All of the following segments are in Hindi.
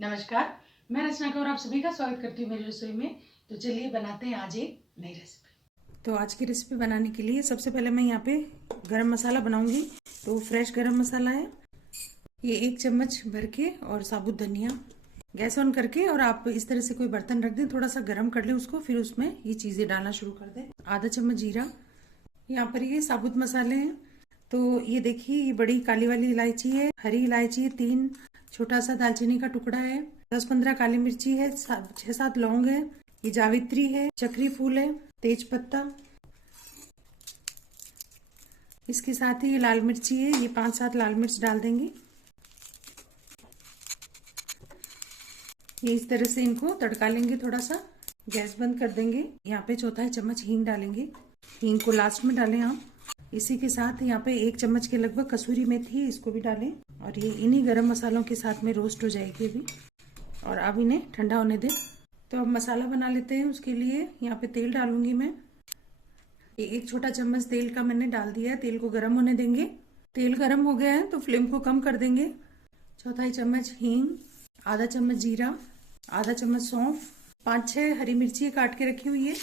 नमस्कार, मैं रचना कौर आप सभी का स्वागत करती हूँ मेरी रसोई में। तो चलिए बनाते हैं आज एक नई रेसिपी। तो आज की रेसिपी बनाने के लिए सबसे पहले मैं यहाँ पे गरम मसाला बनाऊंगी। तो फ्रेश गरम मसाला है ये 1 चम्मच भर के, और साबुत धनिया। गैस ऑन करके और आप इस तरह से कोई बर्तन रख दें, थोड़ा सा गर्म कर लें उसको, फिर उसमें ये चीज़ें डालना शुरू कर दें। आधा चम्मच जीरा, यहाँ पर ये साबुत मसाले हैं। तो ये देखिए, ये बड़ी काली वाली इलायची है, हरी इलायची है 3, छोटा सा दालचीनी का टुकड़ा है, 10-15 काली मिर्ची है, 6-7 लौंग है, ये जावित्री है, चक्री फूल है, तेज पत्ता। इसके साथ ही ये लाल मिर्ची है, ये 5-7 लाल मिर्च डाल देंगे। ये इस तरह से इनको तड़का लेंगे थोड़ा सा। गैस बंद कर देंगे। यहाँ पे 1/4 चम्मच हींग डालेंगे। हींग को लास्ट में डालें आप। इसी के साथ यहाँ पे 1 चम्मच के लगभग कसूरी मेथी है, इसको भी डालें। और ये इन्हीं गरम मसालों के साथ में रोस्ट हो जाएगी अभी। और अब इन्हें ठंडा होने दें। तो अब मसाला बना लेते हैं। उसके लिए यहाँ पे तेल डालूंगी मैं। ये 1 छोटा चम्मच तेल का मैंने डाल दिया है। तेल को गर्म होने देंगे। तेल गर्म हो गया है तो फ्लेम को कम कर देंगे। 1/4 चम्मच हींग, आधा चम्मच जीरा, आधा चम्मच सौंफ, 5-6 हरी मिर्ची काट के रखी हुई है,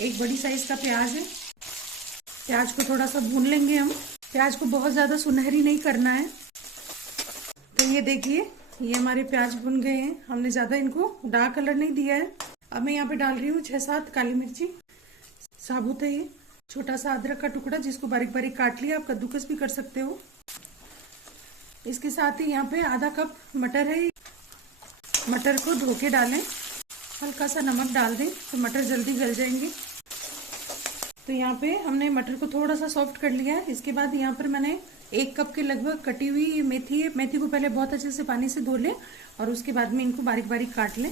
1 बड़ी साइज का प्याज है। प्याज को थोड़ा सा भून लेंगे हम। प्याज को बहुत ज़्यादा सुनहरी नहीं करना है। तो ये देखिए, ये हमारे प्याज भुन गए हैं। हमने ज़्यादा इनको डार्क कलर नहीं दिया है। अब मैं यहाँ पे डाल रही हूँ 6-7 काली मिर्ची, साबुत है ये। छोटा सा अदरक का टुकड़ा, जिसको बारीक बारीक काट लिया, आप कद्दूकस भी कर सकते हो। इसके साथ ही यहाँ पे आधा कप मटर है। मटर को धो के डालें। हल्का सा नमक डाल दें तो मटर जल्दी गल जाएंगे। तो यहाँ पे हमने मटर को थोड़ा सा सॉफ्ट कर लिया है। इसके बाद यहाँ पर मैंने 1 कप के लगभग कटी हुई मेथी है। मेथी को पहले बहुत अच्छे से पानी से धो लें और उसके बाद में इनको बारीक बारीक काट लें।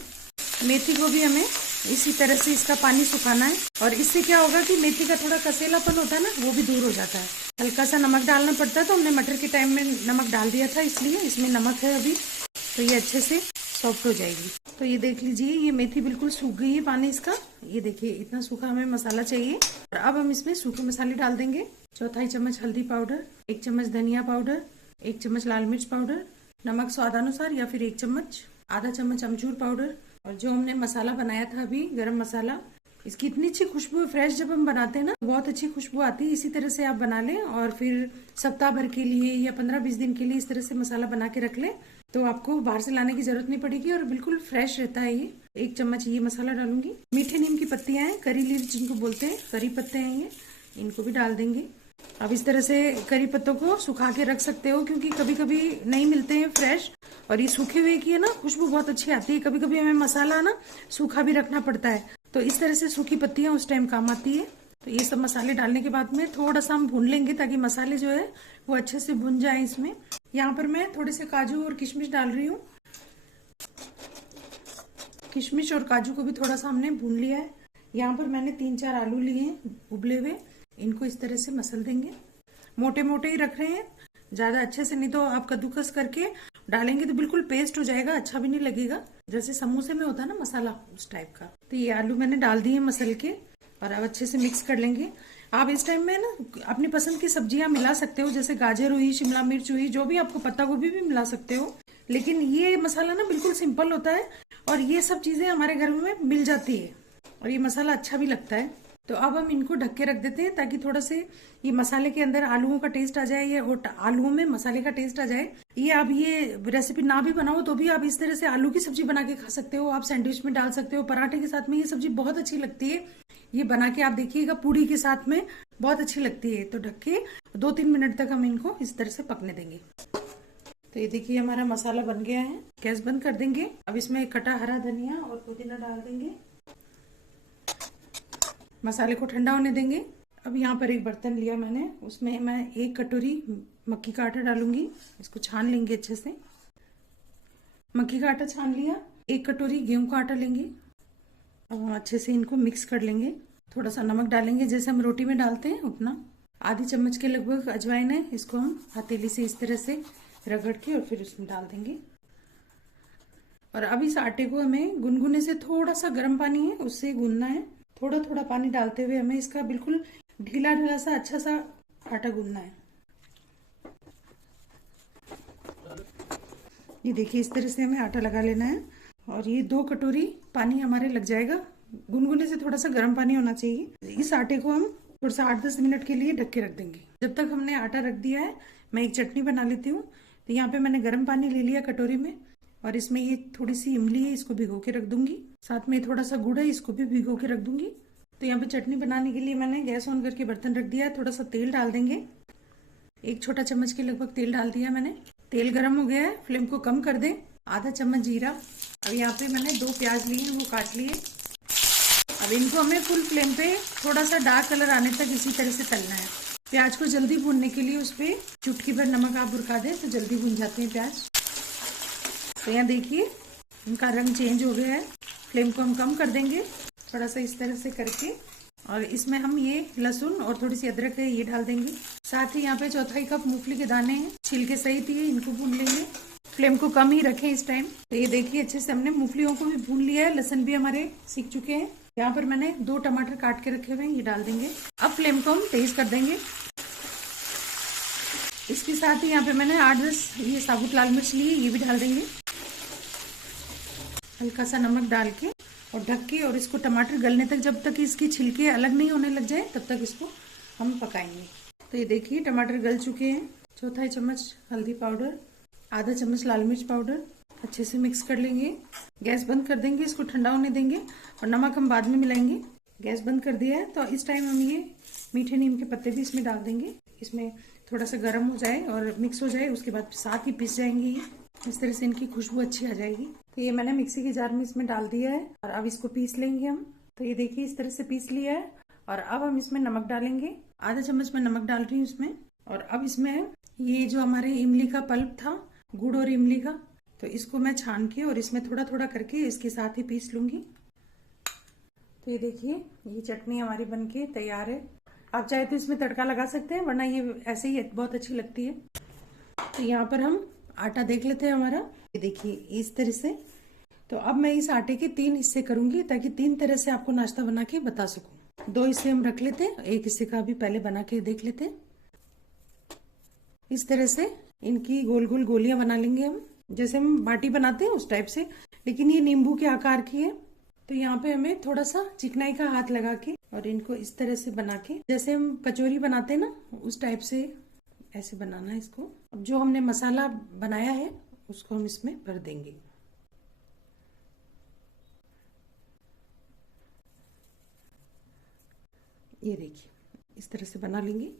मेथी को भी हमें इसी तरह से इसका पानी सुखाना है। और इससे क्या होगा कि मेथी का थोड़ा कसेलापन होता है ना, वो भी दूर हो जाता है। हल्का सा नमक डालना पड़ता है, तो हमने मटर के टाइम में नमक डाल दिया था, इसलिए इसमें नमक है अभी। तो ये अच्छे से सॉफ्ट हो जाएगी। तो ये देख लीजिए, ये मेथी बिल्कुल सूख गई है पानी इसका। ये देखिए, इतना सूखा हमें मसाला चाहिए। और अब हम इसमें सूखे मसाले डाल देंगे। 1/4 चम्मच हल्दी पाउडर, 1 चम्मच धनिया पाउडर, 1 चम्मच लाल मिर्च पाउडर, नमक स्वादानुसार या फिर 1 चम्मच, आधा चम्मच अमचूर पाउडर। और जो हमने मसाला बनाया था अभी, गरम मसाला, इसकी इतनी अच्छी खुशबू है। फ्रेश जब हम बनाते हैं ना, बहुत अच्छी खुशबू आती है। इसी तरह से आप बना लें और फिर सप्ताह भर के लिए या 15-20 दिन के लिए इस तरह से मसाला बना के रख लें, तो आपको बाहर से लाने की जरूरत नहीं पड़ेगी और बिल्कुल फ्रेश रहता है ये। 1 चम्मच ये मसाला डालूंगी। मीठे नीम की पत्तियां हैं, करी लीव्स जिनको बोलते हैं, करी पत्ते हैं ये, इनको भी डाल देंगे। अब इस तरह से करी पत्तों को सुखा के रख सकते हो, क्योंकि कभी कभी नहीं मिलते हैं फ्रेश। और ये सूखे हुए की है ना, खुशबू बहुत अच्छी आती है। कभी कभी हमें मसाला ना सूखा भी रखना पड़ता है, तो इस तरह से सूखी पत्तियां उस टाइम काम आती है। तो ये सब मसाले डालने के बाद में थोड़ा सा हम भून लेंगे, ताकि मसाले जो है वो अच्छे से भुन जाए इसमें। यहाँ पर मैं थोड़े से काजू और किशमिश डाल रही हूँ। किशमिश और काजू को भी थोड़ा सा हमने भून लिया है। यहाँ पर मैंने 3-4 आलू लिए हैं उबले हुए, इनको इस तरह से मसल देंगे। मोटे मोटे ही रख रहे हैं, ज्यादा अच्छे से नहीं तो आप कद्दूकस करके डालेंगे तो बिल्कुल पेस्ट हो जाएगा, अच्छा भी नहीं लगेगा। जैसे समोसे में होता है ना मसाला, उस टाइप का। तो ये आलू मैंने डाल दिए मसल के, और अब अच्छे से मिक्स कर लेंगे। आप इस टाइम में ना अपनी पसंद की सब्जियां मिला सकते हो, जैसे गाजर हुई, शिमला मिर्च हुई, जो भी आपको, पत्ता गोभी भी मिला सकते हो। लेकिन ये मसाला ना बिल्कुल सिंपल होता है और ये सब चीजें हमारे घर में मिल जाती है, और ये मसाला अच्छा भी लगता है। तो अब हम इनको ढक के रख देते हैं, ताकि थोड़ा से ये मसाले के अंदर आलूओं का टेस्ट आ जाए, ये आलूओं में मसाले का टेस्ट आ जाए। ये आप ये रेसिपी ना भी बनाओ तो भी आप इस तरह से आलू की सब्जी बना के खा सकते हो। आप सैंडविच में डाल सकते हो, पराठे के साथ में ये सब्जी बहुत अच्छी लगती है। ये बना के आप देखिएगा, पूड़ी के साथ में बहुत अच्छी लगती है। तो ढक के 2-3 मिनट तक हम इनको इस तरह से पकने देंगे। तो ये देखिए, हमारा मसाला बन गया है। गैस बंद कर देंगे। अब इसमें कटा हरा धनिया और पुदीना डाल देंगे। मसाले को ठंडा होने देंगे। अब यहाँ पर एक बर्तन लिया मैंने, उसमें मैं 1 कटोरी मक्की का आटा डालूंगी। इसको छान लेंगे अच्छे से। मक्की का आटा छान लिया। 1 कटोरी गेहूं का आटा लेंगे। अब अच्छे से इनको मिक्स कर लेंगे। थोड़ा सा नमक डालेंगे, जैसे हम रोटी में डालते हैं उतना। आधी चम्मच के लगभग अजवाइन है, इसको हम हथेली से इस तरह से रगड़ के और फिर उसमें डाल देंगे। और अब इस आटे को हमें गुनगुने से, थोड़ा सा गर्म पानी है उससे गूंदना है। थोड़ा थोड़ा पानी डालते हुए हमें इसका बिल्कुल ढीला ढीला सा अच्छा सा आटा गूंदना है। ये देखिए इस तरह से हमें आटा लगा लेना है और ये 2 कटोरी पानी हमारे लग जाएगा। गुनगुने से थोड़ा सा गर्म पानी होना चाहिए। इस आटे को हम थोड़ा सा 8-10 मिनट के लिए ढक के रख देंगे। जब तक हमने आटा रख दिया है मैं एक चटनी बना लेती हूँ। तो यहाँ पे मैंने गर्म पानी ले लिया कटोरी में और इसमें ये थोड़ी सी इमली है, इसको भिगो के रख दूंगी। साथ में थोड़ा सा गुड़ है, इसको भी भिगो के रख दूंगी। तो यहाँ पे चटनी बनाने के लिए मैंने गैस ऑन करके बर्तन रख दिया है। थोड़ा सा तेल डाल देंगे, 1 छोटा चम्मच के लगभग तेल डाल दिया मैंने। तेल गर्म हो गया है, फ्लेम को कम कर दें। आधा चम्मच जीरा। अब यहाँ पे मैंने 2 प्याज लिए हैं, वो काट लिए। अब इनको हमें फुल फ्लेम पे थोड़ा सा डार्क कलर आने तक इसी तरह से तलना है। प्याज को जल्दी भूनने के लिए उस पर चुटकी भर नमक आप बुरका दें तो जल्दी भून जाते हैं प्याज। तो यहाँ देखिए इनका रंग चेंज हो गया है। फ्लेम को हम कम कर देंगे थोड़ा सा इस तरह से करके, और इसमें हम ये लहसुन और थोड़ी सी अदरक है ये डाल देंगे। साथ ही यहाँ पे 1/4 कप मूंगफली के दाने हैं, छिलके सहित ही इनको भून लेंगे। फ्लेम को कम ही रखें इस टाइम। तो ये देखिए अच्छे से हमने मूंगफलियों को भी भून लिया है, लहसुन भी हमारे सीख चुके हैं। यहाँ पर मैंने 2 टमाटर काट के रखे हुए हैं, ये डाल देंगे। अब फ्लेम को हम तेज कर देंगे। इसके साथ ही यहाँ पे मैंने 8-10 ये साबुत लाल मिर्च लिए, ये भी डाल देंगे। हल्का सा नमक डाल के और ढक के, और इसको टमाटर गलने तक, जब तक इसके छिलके अलग नहीं होने लग जाए तब तक इसको हम पकाएंगे। तो ये देखिए टमाटर गल चुके हैं। 1/4 चम्मच हल्दी पाउडर, आधा चम्मच लाल मिर्च पाउडर, अच्छे से मिक्स कर लेंगे। गैस बंद कर देंगे, इसको ठंडा होने देंगे और नमक हम बाद में मिलाएंगे। गैस बंद कर दिया है। तो इस टाइम हम ये मीठे नीम के पत्ते भी इसमें डाल देंगे। इसमें थोड़ा सा गर्म हो जाए और मिक्स हो जाए, उसके बाद साथ ही पिस जाएंगे ये। इस तरह से इनकी खुशबू अच्छी आ जाएगी। तो ये मैंने मिक्सी के जार में इसमें डाल दिया है और अब इसको पीस लेंगे हम। तो ये देखिए इस तरह से पीस लिया है और अब हम इसमें नमक डालेंगे। आधा चम्मच में नमक डाल रही हूँ इसमें। और अब इसमें ये जो हमारे इमली का पल्प था, गुड़ और इमली का, तो इसको मैं छान के और इसमें थोड़ा थोड़ा करके इसके साथ ही पीस लूंगी। तो ये देखिए ये चटनी हमारी बनके तैयार है। आप चाहे तो इसमें तड़का लगा सकते हैं, वरना ये ऐसे ही बहुत अच्छी लगती है। तो यहाँ पर हम आटा देख लेते हैं हमारा। ये देखिए इस तरह से। तो अब मैं इस आटे के 3 हिस्से करूंगी ताकि 3 तरह से आपको नाश्ता बना के बता सकूं। 2 हिस्से हम रख लेते हैं, 1 हिस्से का भी पहले बना के देख लेते हैं। इस तरह से इनकी गोल गोल गोलियां बना लेंगे हम, जैसे हम बाटी बनाते हैं उस टाइप से, लेकिन ये नींबू के आकार की है। तो यहाँ पे हमें थोड़ा सा चिकनाई का हाथ लगा के और इनको इस तरह से बना के, जैसे हम कचौरी बनाते हैं ना उस टाइप से ऐसे बनाना है इसको। अब जो हमने मसाला बनाया है उसको हम इसमें भर देंगे। ये देखिए इस तरह से बना लेंगे।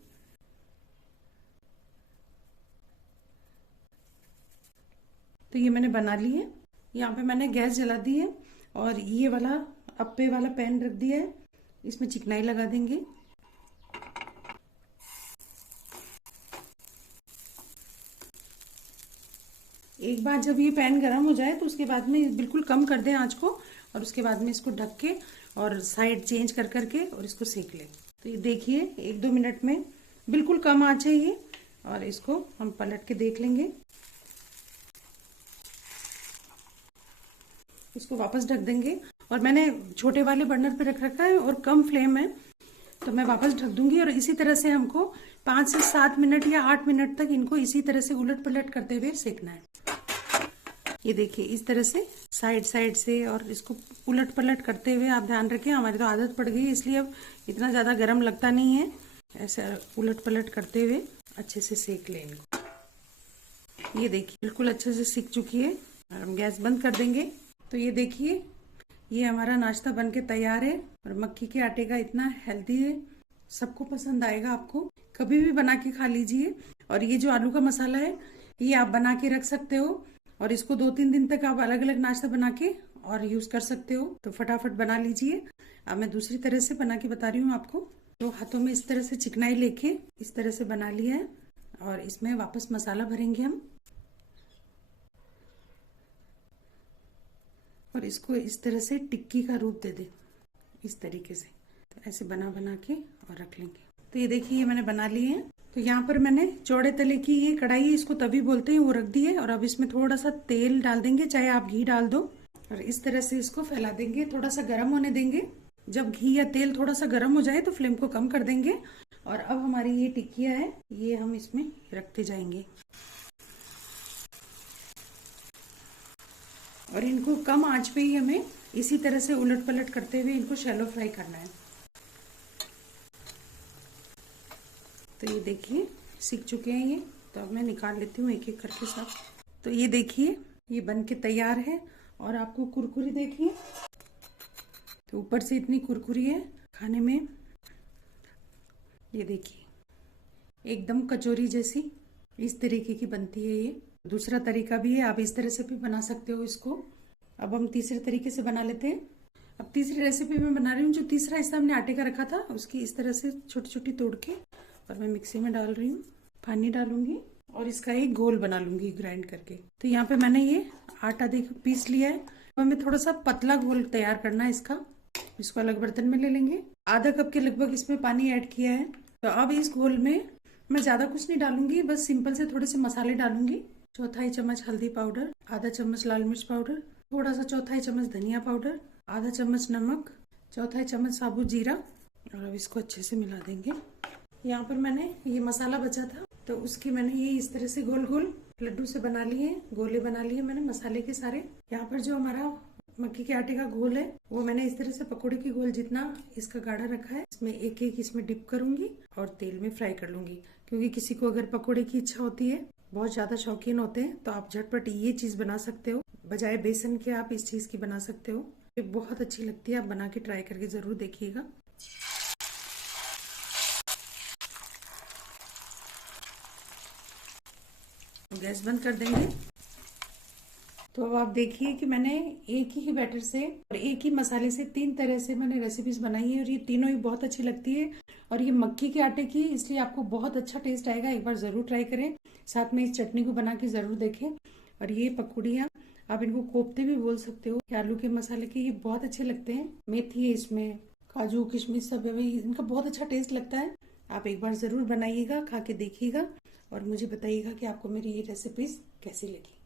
तो ये मैंने बना ली है। यहाँ पे मैंने गैस जला दी है और ये वाला अप्पे वाला पैन रख दिया है, इसमें चिकनाई लगा देंगे। एक बार जब ये पैन गर्म हो जाए तो उसके बाद में बिल्कुल कम कर दें आंच को और उसके बाद में इसको ढक के और साइड चेंज कर करके और इसको सेक लें। तो ये देखिए 1-2 मिनट में बिल्कुल कम आंच है ये, और इसको हम पलट के देख लेंगे। इसको वापस ढक देंगे और मैंने छोटे वाले बर्नर पे रख रखा है और कम फ्लेम है, तो मैं वापस ढक दूंगी। और इसी तरह से हमको 5 से 7 मिनट या 8 मिनट तक इनको इसी तरह से उलट पलट करते हुए सेकना है। ये देखिए इस तरह से साइड साइड से और इसको उलट पलट करते हुए, आप ध्यान रखें हमारी तो आदत पड़ गई इसलिए अब इतना ज्यादा गर्म लगता नहीं है। ऐसे उलट पलट करते हुए अच्छे से सेक लें इनको। ये देखिए बिल्कुल अच्छे से सीख चुकी है और हम गैस बंद कर देंगे। तो ये देखिए ये हमारा नाश्ता बनके तैयार है और मक्की के आटे का इतना हेल्दी है, सबको पसंद आएगा। आपको कभी भी बना के खा लीजिए। और ये जो आलू का मसाला है ये आप बना के रख सकते हो और इसको 2-3 दिन तक आप अलग अलग नाश्ता बना के और यूज कर सकते हो। तो फटाफट बना लीजिए। अब मैं दूसरी तरह से बना के बता रही हूँ आपको। तो हाथों में इस तरह से चिकनाई लेके इस तरह से बना लिया है और इसमें वापस मसाला भरेंगे हम और इसको इस तरह से टिक्की का रूप दे दे इस तरीके से। तो ऐसे बना बना के और रख लेंगे। तो ये देखिए ये मैंने बना लिए हैं। तो यहाँ पर मैंने चौड़े तले की ये कढ़ाई है, इसको तवी बोलते हैं, वो रख दी है और अब इसमें थोड़ा सा तेल डाल देंगे, चाहे आप घी डाल दो, और इस तरह से इसको फैला देंगे। थोड़ा सा गर्म होने देंगे। जब घी या तेल थोड़ा सा गर्म हो जाए तो फ्लेम को कम कर देंगे। और अब हमारी ये टिक्कियाँ है ये हम इसमें रखते जाएंगे। और इनको कम आंच पे ही हमें इसी तरह से उलट पलट करते हुए इनको शैलो फ्राई करना है। तो ये देखिए सीख चुके हैं ये। तो अब मैं निकाल लेती हूँ एक एक करके सब। तो ये देखिए ये बन के तैयार है और आपको कुरकुरी देखिए, तो ऊपर से इतनी कुरकुरी है खाने में। ये देखिए एकदम कचौरी जैसी इस तरीके की बनती है ये। दूसरा तरीका भी है, आप इस तरह से भी बना सकते हो इसको। अब हम तीसरे तरीके से बना लेते हैं। अब तीसरी रेसिपी मैं बना रही हूँ। जो तीसरा हिस्सा हमने आटे का रखा था उसकी इस तरह से छोटी छोटी तोड़ के और मैं मिक्सी में डाल रही हूँ। पानी डालूंगी और इसका एक घोल बना लूंगी ग्राइंड करके। तो यहाँ पे मैंने ये आटा देख पीस लिया है। अब हमें थोड़ा सा पतला घोल तैयार करना है इसका। इसको अलग बर्तन में ले लेंगे। आधा कप के लगभग इसमें पानी ऐड किया है। तो अब इस घोल में मैं ज्यादा कुछ नहीं डालूंगी, बस सिंपल से थोड़े से मसाले डालूंगी। चौथाई चम्मच हल्दी पाउडर, आधा चम्मच लाल मिर्च पाउडर, थोड़ा सा चौथाई चम्मच धनिया पाउडर, आधा चम्मच नमक, चौथाई चम्मच साबुत जीरा। और अब इसको अच्छे से मिला देंगे। यहाँ पर मैंने ये मसाला बचा था तो उसकी मैंने ये इस तरह से गोल गोल लड्डू से बना लिए, गोले बना लिए मैंने मसाले के सारे। यहाँ पर जो हमारा मक्की के आटे का घोल है वो मैंने इस तरह से पकोड़े की घोल जितना इसका गाढ़ा रखा है। इसमें एक एक इसमें डिप करूंगी और तेल में फ्राई कर लूंगी। क्योंकि किसी को अगर पकोड़े की इच्छा होती है, बहुत ज्यादा शौकीन होते हैं, तो आप झटपट ये चीज बना सकते हो। बजाय बेसन के आप इस चीज की बना सकते हो। ये बहुत अच्छी लगती है, आप बना के ट्राई करके जरूर देखिएगा। गैस बंद कर देंगे। तो अब आप देखिए कि मैंने एक ही बैटर से और एक ही मसाले से 3 तरह से मैंने रेसिपीज बनाई है और ये तीनों ही बहुत अच्छी लगती है। और ये मक्की के आटे की, इसलिए आपको बहुत अच्छा टेस्ट आएगा। एक बार जरूर ट्राई करें, साथ में इस चटनी को बना के जरूर देखें। और ये पकौड़ियाँ आप इनको कोफ्ते भी बोल सकते हो। आलू के मसाले के ये बहुत अच्छे लगते हैं। मेथी है इसमें, काजू किशमिश सब है, इनका बहुत अच्छा टेस्ट लगता है। आप एक बार जरूर बनाइएगा, खा के देखिएगा और मुझे बताइएगा कि आपको मेरी ये रेसिपीज कैसी लगी।